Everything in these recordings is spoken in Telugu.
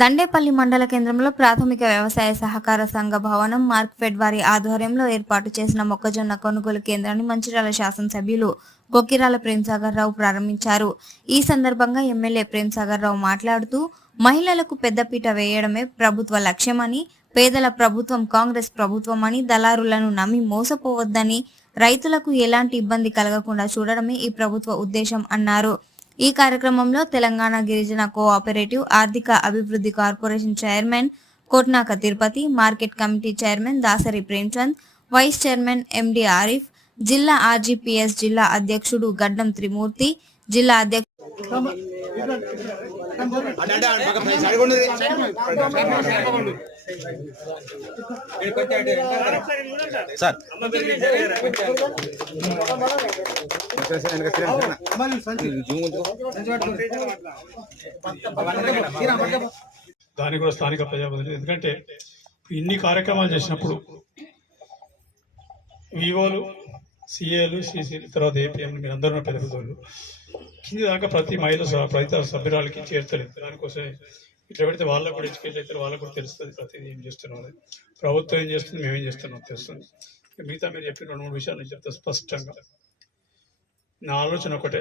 దండేపల్లి మండల కేంద్రంలో ప్రాథమిక వ్యవసాయ సహకార సంఘ భవనం మార్క్ఫెడ్ వారి ఆధ్వర్యంలో ఏర్పాటు చేసిన మొక్కజొన్న కొనుగోలు కేంద్రాన్ని మంచిర్యాల శాసనసభ్యులు కొక్కిరాల ప్రేమ్సాగర్ రావు ప్రారంభించారు. ఈ సందర్భంగా ఎమ్మెల్యే ప్రేమ్సాగర్ రావు మాట్లాడుతూ మహిళలకు పెద్దపీట వేయడమే ప్రభుత్వ లక్ష్యమని, పేదల ప్రభుత్వం కాంగ్రెస్ ప్రభుత్వం అని, దళారులను నమ్మి మోసపోవద్దని, రైతులకు ఎలాంటి ఇబ్బంది కలగకుండా చూడడమే ఈ ప్రభుత్వ ఉద్దేశం అన్నారు. ఈ కార్యక్రమంలో తెలంగాణ గిరిజన కోఆపరేటివ్ ఆర్థిక అభివృద్ధి corporation chairman Kotnaka Tirupati, market committee chairman Dasari Premchand, vice chairman MD Arif, జిల్లా ఆర్జీపీఎస్ జిల్లా అధ్యక్షుడు గడ్డం త్రిమూర్తి, జిల్లా అధ్యక్షుడు దానికి కూడా స్థానిక ప్రజాప్రతినిధులు, ఎందుకంటే ఇన్ని కార్యక్రమాలు చేసినప్పుడు వివోలు, సిఏలు, సిసిలు, తర్వాత ఏపీఎంలు మీరు అందరూ పెద్దలు కింది దాకా ప్రతి మహిళ సభ్యురాలకి చేర్చలేదు. దానికోసం ఇట్లా పెడితే వాళ్ళకు కూడా ఎడ్యుకేట్ అవుతారు, వాళ్ళకు కూడా తెలుస్తుంది ప్రతిదీ ఏం చేస్తున్నారు, ప్రభుత్వం ఏం చేస్తుంది, మేమేం చేస్తున్నాం తెలుస్తుంది. మిగతా మీరు చెప్పిన 2-3 విషయాలు నేను చెప్తా స్పష్టంగా. నా ఆలోచన ఒకటే,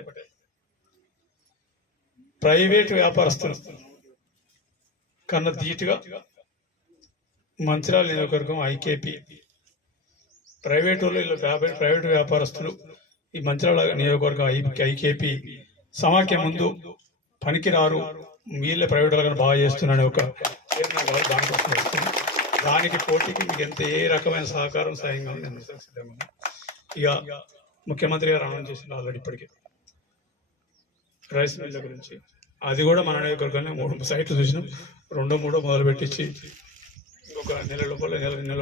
ప్రైవేటు వ్యాపారస్తులు కన్నా ధీటుగా మంచిర్యాల నియోజకవర్గం ఐకేపీ ప్రైవేటు ప్రైవేటు వ్యాపారస్తులు ఈ మంచిర్యాల నియోజకవర్గం ఐకేపీ సమాఖ్య ముందు పనికిరారు, వీళ్ళే ప్రైవేట్ వాళ్ళని బాగా చేస్తున్నారని ఒక దానికోసం వస్తుంది. దానికి పోటీకి మీకు ఎంత ఏ రకమైన సహకారం సాయంగా నేను సిద్ధంగా. ఇక ముఖ్యమంత్రి గారు అనౌన్స్ చేసిన ఆల్రెడీ ఇప్పటికే రైస్ మిల్ల గురించి, అది కూడా మన నియోజకవర్గాన్ని 3 సైట్లు చూసినాం. 2-3 మొదలు పెట్టించి ఇంకొక నెల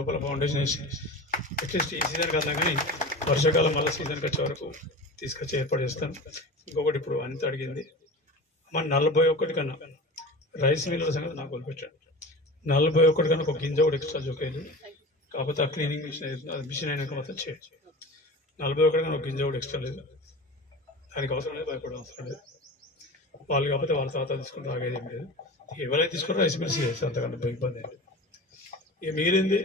లోపల ఫౌండేషన్ వేసి అట్లీస్ట్ ఈ సీజన్కి వెళ్దాం, కానీ వర్షాకాలం మళ్ళీ సీజన్కి వచ్చే వరకు తీసుకొచ్చి ఏర్పాటు చేస్తాను. ఇంకొకటి ఇప్పుడు అనిత అడిగింది, మన 41 కన్నా రైస్ మిల్లుల సంగతి నాకు వదిలిపెట్టాడు. 41 కన్నా ఒక గింజ కూడా ఎక్స్ట్రా జోకేది, కాకపోతే ఆ క్లీనింగ్ మిషన్ అయినాక మొత్తం చేయొచ్చు. 41 కన్నా ఒక గింజ కూడా ఎక్స్ట్రా లేదు, దానికి అవసరం లేదు, భయపడే అవసరం లేదు. వాళ్ళు కాకపోతే వాళ్ళ తాత తీసుకుని తాగేది ఏం లేదు, ఎవరైతే తీసుకుని రైస్ మిల్స్ చేస్తారు, అంతకన్నా ఇబ్బంది ఏంటి. ఇక మిగిలింది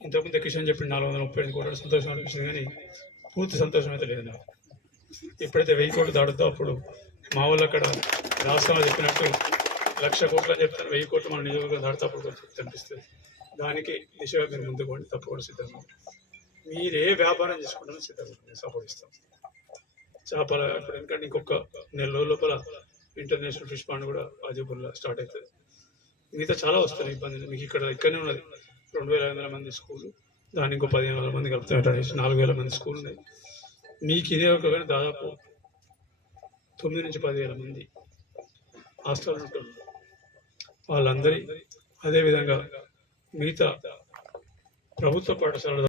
ఇంతకుముందు కిషన్ చెప్పిన 435 కోట్లు సంతోషం అనిపించింది, కానీ పూర్తి సంతోషం అయితే లేదు నాకు. ఎప్పుడైతే 1000 కోట్లు దాడుతో అప్పుడు మా వాళ్ళు అక్కడ రాష్ట్రంలో చెప్పినట్టు 1,00,000 కోట్లు అని చెప్తాను, 1000 కోట్లు మన నియోజకవర్గం దాడితే అప్పుడు కొంచెం కనిపిస్తుంది. దానికి దిశగా మీరు ముందుకు పోండి, తప్పకుండా సిద్ధంగా. మీరు ఏ వ్యాపారం చేసుకుంటారో సిద్ధంగా సపోర్ట్ ఇస్తాం. చేపల ఇప్పుడు ఎందుకంటే ఇంకొక 4 రోజుల లోపల ఇంటర్నేషనల్ ఫిష్ పాండ్ కూడా ఆజీపూర్లో స్టార్ట్ అవుతుంది. మిగతా చాలా వస్తుంది ఇబ్బంది. మీకు ఇక్కడనే ఉన్నది 2,500 మంది స్కూలు, దాన్ని ఇంకో 15,000 మంది కలుపుతాయి, 4,000 మంది స్కూల్ ఉన్నాయి. మీకు ఇదే ఒక దాదాపు 9 నుంచి 10,000 మంది హాస్టల్ ఉంటుంది. వాళ్ళందరి అదేవిధంగా మిగతా ప్రభుత్వ పాఠశాలలు